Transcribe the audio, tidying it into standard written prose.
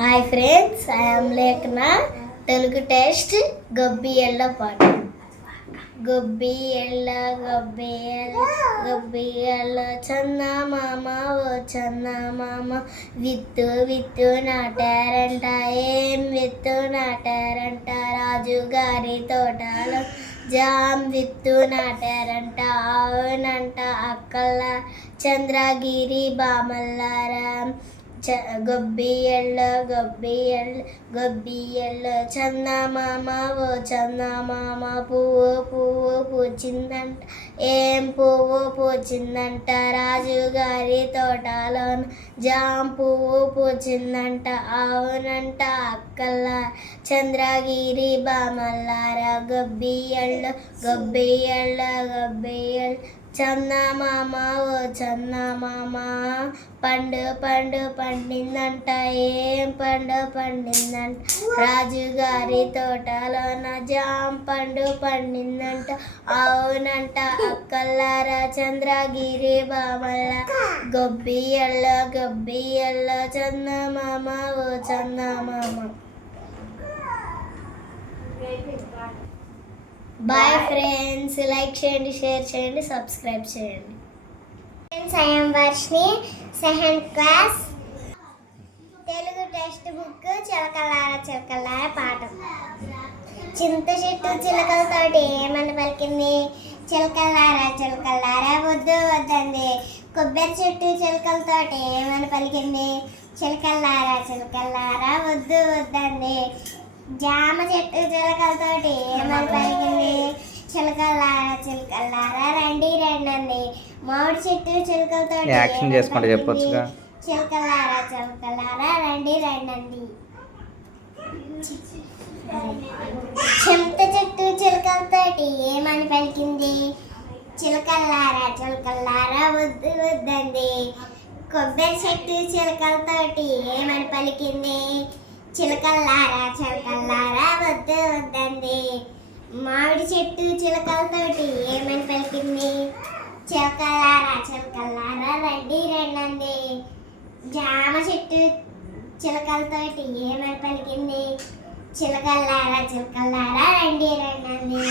Hi friends, I'm లేఖన. Telugu test గొబ్బియళ్ళ పాట. గొబ్బియళ్ళ గొబ్బియళ్ళ గొబ్బియళ్ళ చందమామ ఓ చందమామ, విత్తు విత్తు నాటారంట, ఏం విత్తు నాటారంట, రాజుగారి తోటలో జామ్ విత్తు నాటారంట, అవునంట అక్కల చంద్రగిరి బామల్లారా. గొబ్బియళ్ళ గొబ్బియళ్ళ గొబ్బియళ్ళ చందమామ ఓ చందమామ, పువ్వు పువ్వు పూచిందంట, ఏం పువ్వు పూచిందంట, రాజుగారి తోటలో జామ్ పువ్వు పూచిందంట, అవునంట అక్కల చంద్రగిరి బామల్లారా. గొబ్బియళ్ళ గొబ్బియళ్ళ గొబ్బియళ్ళ చందమామ ఓ చందమామ, పండు పండు పండిందంట, ఏం పండు పండిందంట, రాజుగారి తోటలో జామ్ పండు పండిందంట, అవునంట అక్కల్లారా చంద్రగిరి బామల్ల. గొబ్బియళ్ళ గొబ్బియళ్ళ చందమామ ఓ చందమామ. బాయ్ ఫ్రెండ్స్, లైక్ చేయండి, షేర్ చేయండి, సబ్స్క్రైబ్ చేయండి. Friends, I'm Varshini, second class. Telugu text book చిలకలార చిలకలార పాఠం. చింత చెట్టు చిలకలతోటి ఏమని పలికింది? చిలకలార చిలకలార వద్దు వద్దంది. కొబ్బరి చెట్టు చిలకలతోటి ఏమని పలికింది? చిలకలార చిలకలార వద్దు వద్దంది. జామ చెట్టు చిలకలతోటి ఏమని పలికింది? చిలకలార చిలకలార రండి రండి. మామిడి చెట్టు చిలకలతోటి యాక్షన్ చేసుకుంటే చెప్పొచ్చుగా. చిలకలార చిలకలార రండి రండి. చింత చెట్టు చిలకలతోటి ఏమని పలికింది? చిలకలార చిలకలార వద్దు వద్దండి. కొబ్బరి చెట్టు చిలకలతోటి ఏమని పలికింది? చిలకలార చిలకలార వద్దు వద్దండి. మామిడి చెట్టు చిలకలతోటి ఏమని పలికింది? చిలకలార చిలకలార రండి రండి. జామ చెట్టు చిలకలతోటి ఏమని పలికింది? చిలకలార చిలకలార రండి రండి.